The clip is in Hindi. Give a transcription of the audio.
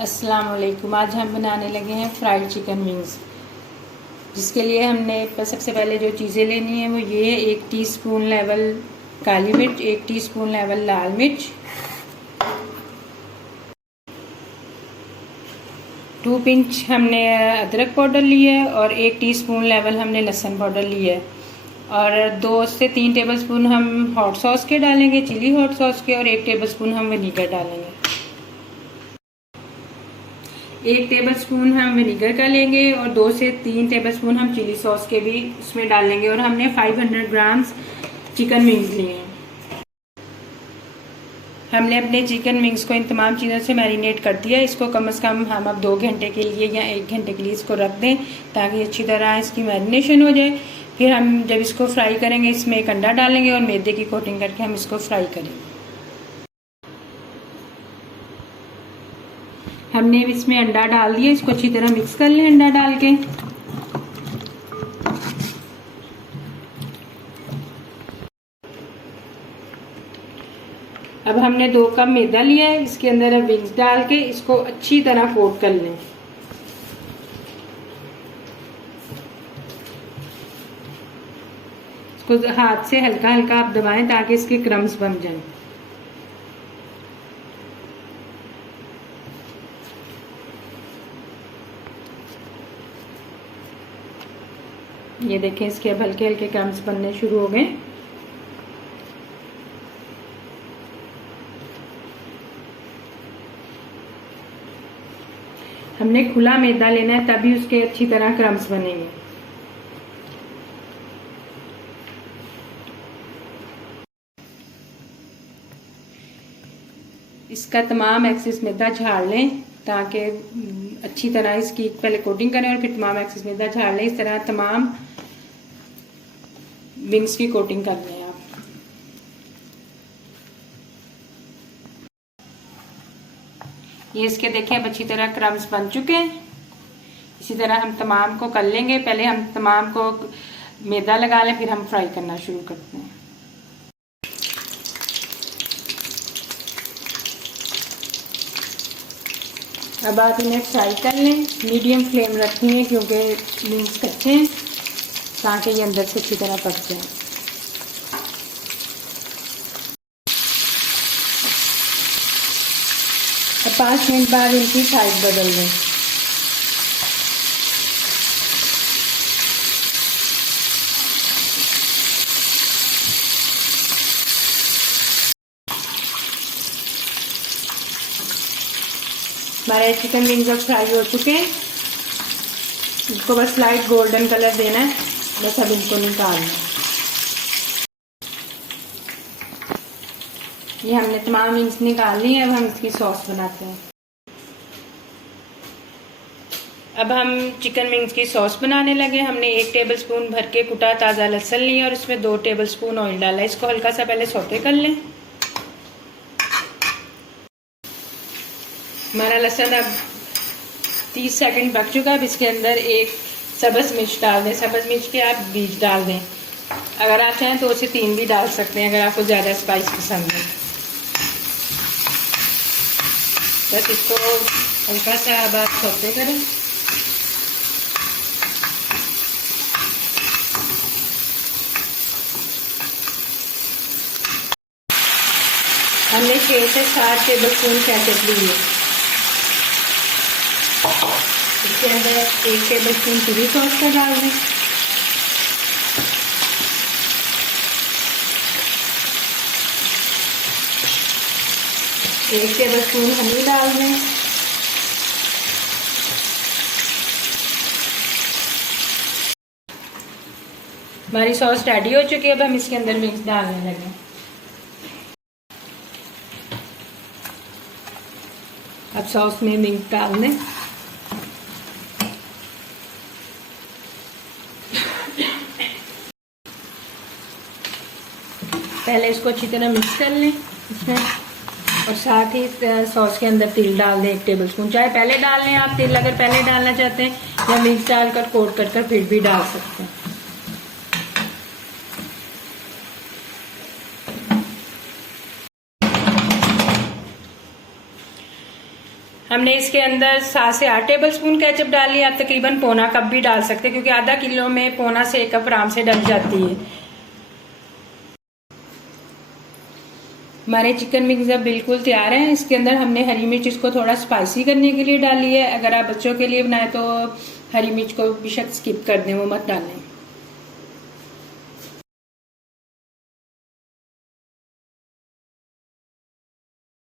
अस्सलाम वालेकुम। आज हम बनाने लगे हैं फ्राइड चिकन विंग्स। जिसके लिए हमने सबसे पहले जो चीज़ें लेनी है वो ये है 1 टीस्पून लेवल काली मिर्च, 1 टीस्पून लेवल लाल मिर्च, 2 पिंच हमने अदरक पाउडर लिया है और 1 टीस्पून लेवल हमने लहसुन पाउडर लिया है और 2 से 3 टेबलस्पून हम हॉट सॉस के डालेंगे, चिली हॉट सॉस के, और 1 टेबलस्पून हम विनीगर डालेंगे। 1 टेबलस्पून हम विनीगर का लेंगे और 2 से 3 टेबलस्पून हम चिली सॉस के भी उसमें डालेंगे। और हमने 500 ग्राम्स चिकन विंग्स लिए हैं। हमने अपने चिकन विंग्स को इन तमाम चीज़ों से मैरिनेट कर दिया। इसको कम से कम हम अब 2 घंटे के लिए या 1 घंटे के लिए इसको रख दें ताकि अच्छी तरह इसकी मैरिनेशन हो जाए। फिर हम जब इसको फ्राई करेंगे इसमें एक अंडा डालेंगे और मैदे की कोटिंग करके हम इसको फ्राई करेंगे। हमने इसमें अंडा डाल दिया, इसको अच्छी तरह मिक्स कर लें अंडा डाल के। अब हमने 2 कप मैदा लिया है, इसके अंदर अब विंग्स डाल के इसको अच्छी तरह कोट कर लें। इसको हाथ से हल्का हल्का आप दबाएं ताकि इसके क्रम्स बन जाएं। ये देखें, इसके अब हल्के हल्के क्रम्स बनने शुरू हो गए। हमने खुला मैदा लेना है तभी उसके अच्छी तरह क्रम्स बनेंगे। इसका तमाम एक्सेस मैदा झाड़ लें ताकि अच्छी तरह इसकी पहले कोटिंग करें और फिर तमाम एक्सेस मैदा झाड़ लें। इस तरह तमाम विंग्स की कोटिंग कर लें आप। ये इसके देखिए अब अच्छी तरह क्रम्स बन चुके हैं। इसी तरह हम तमाम को कर लेंगे। पहले हम तमाम को मैदा लगा लें, फिर हम फ्राई करना शुरू करते हैं। अब आप इन्हें फ्राई कर लें। मीडियम फ्लेम रखनी है क्योंकि विंग्स कच्चे हैं, ताकि ये अंदर से अच्छी तरह पक जाए। अब 5 मिनट बाद इनकी साइड बदल दें। हमारे चिकन विंग्स अब फ्राई हो चुके हैं। इसको बस लाइट गोल्डन कलर देना है, बस अब इनको निकालना है। ये हमने तमाम विंग्स निकाल ली है। अब हम इसकी सॉस बनाते हैं। अब हम चिकन विंग्स की सॉस बनाने लगे। हमने 1 टेबलस्पून भर के कुटा ताज़ा लहसुन लिया और इसमें 2 टेबलस्पून ऑयल डाला। इसको हल्का सा पहले सौते कर लें। हमारा लहसुन अब 30 सेकंड पक चुका है। अब इसके अंदर 1 सब्ज़ मिर्च डाल दें। सब्ज़ मिर्च के आप बीज डाल दें। अगर आप चाहें 2 से 3 भी डाल सकते हैं अगर आपको ज़्यादा स्पाइस पसंद है। बस इसको हल्का सा अब आप सौते करें। हमने 6 से 7 टेबलस्पून केचप ली है। इसके अंदर 1 टेबलस्पून चिली सॉस का डाल दें। एक टेबलस्पून हनी डाल दें। हमारी सॉस रेडी हो चुकी है। अब हम इसके अंदर मिक्स डालने लगे। अब सॉस में मिक्स डाल दें। पहले इसको अच्छी तरह मिक्स कर लें इसमें, और साथ ही सॉस के अंदर तिल डाल दें 1 टेबलस्पून। चाहे पहले डाल लें आप तिल, अगर पहले डालना चाहते हैं, या मिक्स डालकर कोट कर फिर भी डाल सकते हैं। हमने इसके अंदर 7 से 8 टेबल स्पून केचप डाल लिया। आप तकरीबन पौना कप भी डाल सकते हैं क्योंकि आधा किलो में पौना से 1 कप आराम से डल जाती है। हमारे चिकन विंग्स अब बिल्कुल तैयार हैं। इसके अंदर हमने हरी मिर्च इसको थोड़ा स्पाइसी करने के लिए डाली है। अगर आप बच्चों के लिए बनाए तो हरी मिर्च को बेशक स्किप कर दें, वो मत डालें।